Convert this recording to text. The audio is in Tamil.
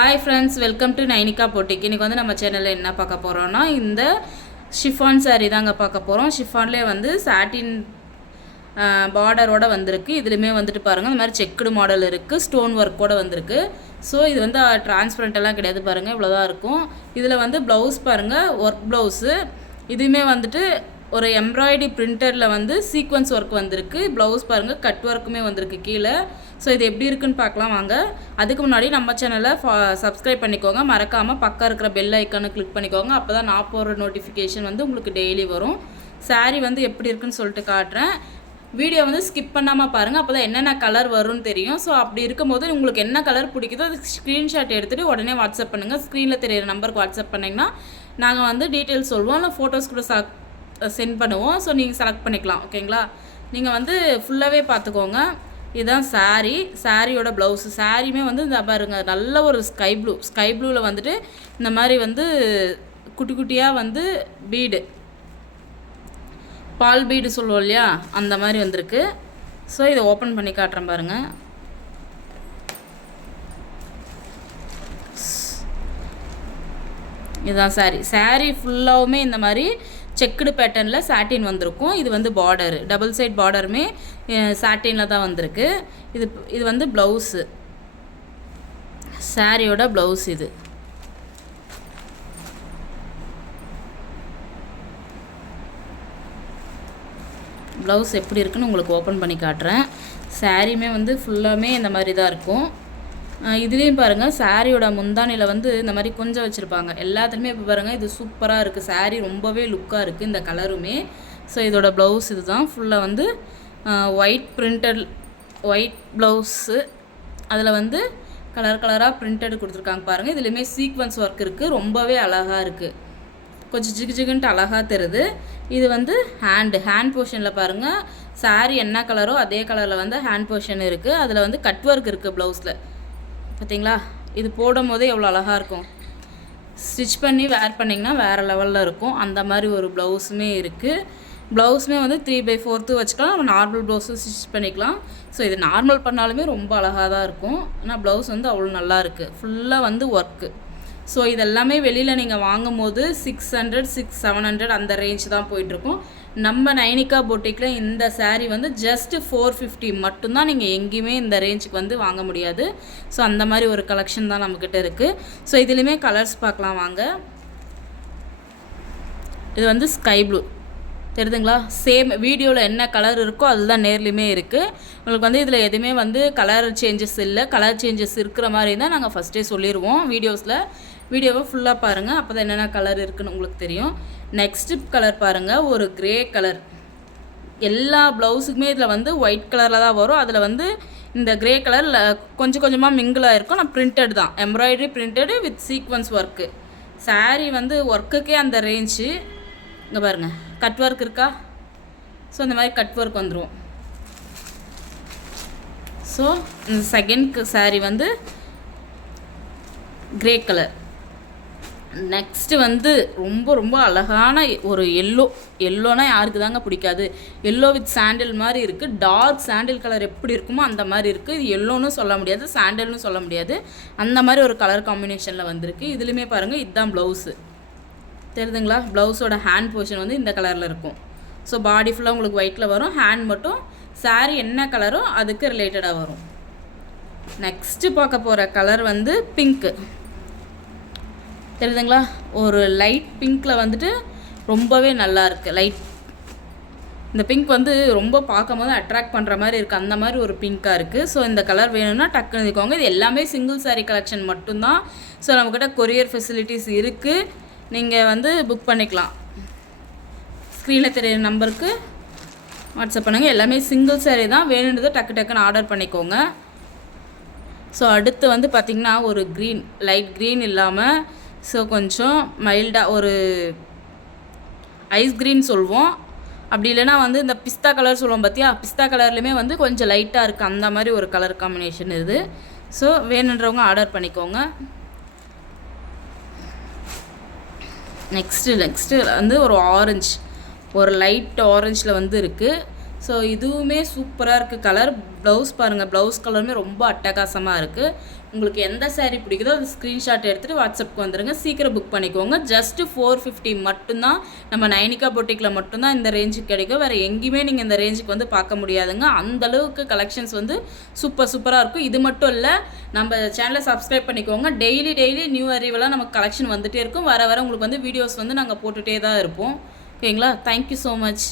Hi friends welcome to Nainika போட்டிக்கு இன்றைக்கி வந்து நம்ம சேனலில் என்ன பார்க்க போகிறோன்னா இந்த ஷிஃபான் சாரீ தாங்க பார்க்க போகிறோம் ஷிஃபான்லேயே வந்து சாட்டின் பார்டரோட வந்திருக்கு. இதுலேயுமே வந்துட்டு பாருங்கள் இந்த மாதிரி செக்குடு மாடல் இருக்குது ஸ்டோன் ஒர்க்கோட வந்திருக்கு. ஸோ இது வந்து டிரான்ஸ்பரண்ட்டெல்லாம் கிடையாது பாருங்கள் இவ்வளோதான் இருக்கும். இதில் வந்து ப்ளவுஸ் பாருங்கள் ஒர்க் ப்ளவுஸு இதுவுமே வந்துட்டு ஒரு எம்ப்ராய்டி பிரிண்டரில் வந்து சீக்வன்ஸ் ஒர்க் வந்திருக்கு. ப்ளவுஸ் பாருங்கள் கட் ஒர்க்குமே வந்திருக்கு கீழே. ஸோ இது எப்படி இருக்குன்னு பார்க்கலாம் வாங்க. அதுக்கு முன்னாடி நம்ம சேனலை ஃபா சப்ஸ்கிரைப் பண்ணிக்கோங்க. மறக்காமல் பக்கம் இருக்கிற பெல் ஐக்கானை கிளிக் பண்ணிக்கோங்க. அப்போ தான் நான் போடுற நோட்டிஃபிகேஷன் வந்து உங்களுக்கு டெய்லி வரும். Saree வந்து எப்படி இருக்குன்னு சொல்லிட்டு காட்டுறேன். வீடியோ வந்து ஸ்கிப் பண்ணாமல் பாருங்கள் அப்போ தான் என்னென்ன கலர் வரும்னு தெரியும். ஸோ அப்படி இருக்கும்போது உங்களுக்கு என்ன கலர் பிடிக்குதோ அது ஸ்க்ரீன்ஷாட் எடுத்துகிட்டு உடனே வாட்ஸ்அப் பண்ணுங்கள் ஸ்க்ரீனில் தெரியிற நம்பருக்கு வாட்ஸ்அப் பண்ணிங்கன்னா நாங்கள் வந்து டீட்டெயில்ஸ் சொல்லுவோம் இல்லை ஃபோட்டோஸ் கூட சா சென்ட் பண்ணுவோம். ஸோ நீங்கள் செலக்ட் பண்ணிக்கலாம். ஓகேங்களா நீங்கள் வந்து ஃபுல்லாகவே பார்த்துக்கோங்க இதுதான் சாரீ சாரியோட ப்ளவுஸு சாரியுமே வந்து இந்த பாருங்க நல்ல ஒரு ஸ்கை ப்ளூ ஸ்கை ப்ளூவில் வந்துட்டு இந்த மாதிரி வந்து குட்டி குட்டியாக வந்து பீடு பால் பீடு சொல்லுவோம் இல்லையா? அந்த மாதிரி வந்திருக்கு. ஸோ இதை ஓப்பன் பண்ணி காட்டுறேன் பாருங்கள் இதுதான் saree. Saree ஃபுல்லாகவுமே இந்த மாதிரி செக்குடு பேட்டர்னில் சாட்டின் வந்திருக்கும். இது வந்து பார்டர் டபுள் சைட் பார்டருமே சாட்டினில் தான் வந்திருக்கு. இது இது வந்து ப்ளவுஸு சாரியோட ப்ளவுஸ் இது. ப்ளவுஸ் எப்படி இருக்குன்னு உங்களுக்கு ஓப்பன் பண்ணி காட்டுறேன். சாரியுமே வந்து ஃபுல்லாமே இந்த மாதிரி தான் இருக்கும். இதுலேயும் பாருங்கள் சாரியோட முந்தானியில் வந்து இந்த மாதிரி கொஞ்சம் வச்சுருப்பாங்க. எல்லாத்துலேயுமே இப்போ பாருங்கள் இது சூப்பராக இருக்குது saree ரொம்பவே லுக்காக இருக்குது இந்த கலருமே. ஸோ இதோட ப்ளவுஸ் இதுதான். ஃபுல்லாக வந்து ஒயிட் பிரிண்டட் ஒயிட் ப்ளவுஸு அதில் வந்து கலர் கலராக பிரிண்டட் கொடுத்துருக்காங்க பாருங்கள் இதுலேயுமே சீக்வன்ஸ் ஒர்க் இருக்குது ரொம்பவே அழகாக இருக்குது கொஞ்சம் ஜிகு ஜிகுன்ட்டு அழகாக தெரியுது. இது வந்து ஹேண்டு ஹேண்ட் போர்ஷனில் பாருங்கள் saree என்ன கலரோ அதே கலரில் வந்து ஹேண்ட் போர்ஷன் இருக்குது அதில் வந்து கட் ஒர்க் இருக்குது ப்ளவுஸில் பார்த்தீங்களா? இது போடும் போதே எவ்வளோ அழகாக இருக்கும். ஸ்டிச் பண்ணி வேர் பண்ணிங்கன்னா வேறு லெவலில் இருக்கும். அந்த மாதிரி ஒரு ப்ளவுஸுமே இருக்குது ப்ளவுஸுமே வந்து த்ரீ பை ஃபோர்த்து வச்சுக்கலாம். நம்ம நார்மல் ப்ளவுஸும் ஸ்டிச் பண்ணிக்கலாம். ஸோ இது நார்மல் பண்ணாலுமே ரொம்ப அழகாக தான் இருக்கும். ஆனால் ப்ளவுஸ் வந்து அவ்வளோ நல்லா இருக்குது ஃபுல்லாக வந்து ஒர்க்கு ஸோ இதெல்லாமே வெளியில் நீங்கள் வாங்கும் போது six hundred six seven hundred அந்த ரேஞ்ச் தான் போயிட்டுருக்கும். நம்ம நைனிகா பொட்டிக்கில் இந்த சேரீ வந்து ஜஸ்ட்டு ஃபோர் ஃபிஃப்டி மட்டும்தான் நீங்கள் எங்கேயுமே இந்த ரேஞ்சுக்கு வந்து வாங்க முடியாது. ஸோ அந்த மாதிரி ஒரு கலெக்ஷன் தான் நம்மக்கிட்ட இருக்குது ஸோ இதுலேயுமே கலர்ஸ் பார்க்கலாம் வாங்க. இது வந்து ஸ்கை ப்ளூ தெரியுதுங்களா சேம் வீடியோவில் என்ன கலர் இருக்கோ அதுதான் நேர்லையுமே இருக்குது உங்களுக்கு வந்து இதில் எதுவுமே வந்து கலர் சேஞ்சஸ் இல்லை. கலர் சேஞ்சஸ் இருக்கிற மாதிரி தான் நாங்கள் ஃபஸ்ட்டே சொல்லிடுவோம் வீடியோஸில் வீடியோவை ஃபுல்லாக பாருங்கள் அப்போ தான் என்னென்ன கலர் இருக்குதுன்னு உங்களுக்கு தெரியும். நெக்ஸ்ட் கலர் பாருங்கள் ஒரு க்ரே கலர் எல்லா ப்ளவுஸுக்குமே இதில் வந்து ஒயிட் கலரில் தான் வரும். அதில் வந்து இந்த க்ரே கலரில் கொஞ்சம் கொஞ்சமாக மிங்கிளாக இருக்கும் நான் பிரிண்டட் தான். Embroidery printed with sequins work sari வந்து ஒர்க்குக்கே அந்த ரேஞ்சு இங்கே பாருங்கள் கட் ஒர்க் இருக்கா? ஸோ இந்த மாதிரி கட் ஒர்க் வந்துடும் ஸோ இந்த செகண்ட் சாரீ வந்து கிரே கலர் நெக்ஸ்ட்டு வந்து ரொம்ப ரொம்ப அழகான ஒரு எல்லோ எல்லோனா யாருக்கு தாங்க பிடிக்காது. எல்லோ வித் சாண்டில் மாதிரி இருக்குது டார்க் சாண்டில் கலர் எப்படி இருக்குமோ அந்த மாதிரி இருக்குது இது எல்லோன்னு சொல்ல முடியாது சாண்டில்னு சொல்ல முடியாது. அந்த மாதிரி ஒரு கலர் காம்பினேஷனில் வந்திருக்கு. இதுலேயுமே பாருங்கள் இதுதான் ப்ளவுஸு தெரியுதுங்களா ப்ளவுஸோட ஹேண்ட் போர்ஷன் வந்து இந்த கலரில் இருக்கும். ஸோ பாடி ஃபுல்லாக உங்களுக்கு ஒயிட்டில் வரும். ஹேண்ட் மட்டும் saree என்ன கலரோ அதுக்கு ரிலேட்டடாக வரும். நெக்ஸ்ட்டு பார்க்க போகிற கலர் வந்து பிங்க்கு தெரியுதுங்களா ஒரு லைட் பிங்க்கில் வந்துட்டு ரொம்பவே நல்லா இருக்குது லைட் இந்த பிங்க் வந்து ரொம்ப பார்க்கும்போது அட்ராக்ட் பண்ணுற மாதிரி இருக்குது அந்த மாதிரி ஒரு பிங்க்காக இருக்குது ஸோ இந்த கலர் வேணும்னா டக்குன்னு இருக்கோங்க இது எல்லாமே சிங்கிள் சாரீ கலெக்ஷன் மட்டும்தான். ஸோ நம்மக்கிட்ட கொரியர் ஃபெசிலிட்டிஸ் இருக்குது நீங்கள் வந்து புக் பண்ணிக்கலாம். ஸ்க்ரீனில் தெரியிற நம்பருக்கு வாட்ஸ்அப் பண்ணுங்கள் எல்லாமே சிங்கிள் சேரீ தான். வேணுன்றதை டக்கு டக்குன்னு ஆர்டர் பண்ணிக்கோங்க. ஸோ அடுத்து வந்து பார்த்திங்கன்னா ஒரு க்ரீன் லைட் க்ரீன் இல்லாமல் ஸோ கொஞ்சம் மைல்டாக ஒரு ஐஸ் க்ரீன் சொல்லுவோம் அப்படி இல்லைன்னா வந்து இந்த பிஸ்தா கலர் சொல்லுவோம் பார்த்தியா பிஸ்தா கலர்லையுமே வந்து கொஞ்சம் லைட்டாக இருக்குது அந்த மாதிரி ஒரு கலர் காம்பினேஷன் இது. ஸோ வேணுன்றவங்க ஆர்டர் பண்ணிக்கோங்க. நெக்ஸ்ட்டு நெக்ஸ்ட்டு வந்து ஒரு ஆரஞ்சு ஒரு லைட் ஆரஞ்சில் வந்து இருக்குது ஸோ இதுவுமே சூப்பராக இருக்குது கலர் ப்ளவுஸ் பாருங்கள் ப்ளவுஸ் கலருமே ரொம்ப அட்டகாசமாக இருக்குது உங்களுக்கு எந்த சேரீ பிடிக்குதோ அது ஸ்க்ரீன்ஷாட் எடுத்துகிட்டு வாட்ஸ்அப்புக்கு வந்துடுங்க சீக்கிரம் புக் பண்ணிக்கோங்க. ஜஸ்ட்டு ஃபோர் ஃபிஃப்டி மட்டும்தான். நம்ம நைனிகா பொட்டிக்கில் மட்டும்தான் இந்த ரேஞ்சுக்கு கிடைக்கும். வேறு எங்கேயுமே நீங்கள் இந்த ரேஞ்சுக்கு வந்து பார்க்க முடியாதுங்க. அந்த அளவுக்கு கலெக்ஷன்ஸ் வந்து சூப்பர் சூப்பராக இருக்கும். இது மட்டும் இல்லை நம்ம சேனலை சப்ஸ்கிரைப் பண்ணிக்கோங்க. டெய்லி டெய்லி நியூ அறிவெல்லாம் நமக்கு கலெக்ஷன் வந்துகிட்டே இருக்கும். வர வர உங்களுக்கு வந்து வீடியோஸ் வந்து நாங்கள் போட்டுகிட்டே தான் இருப்போம். ஓகேங்களா தேங்க்யூ ஸோ மச்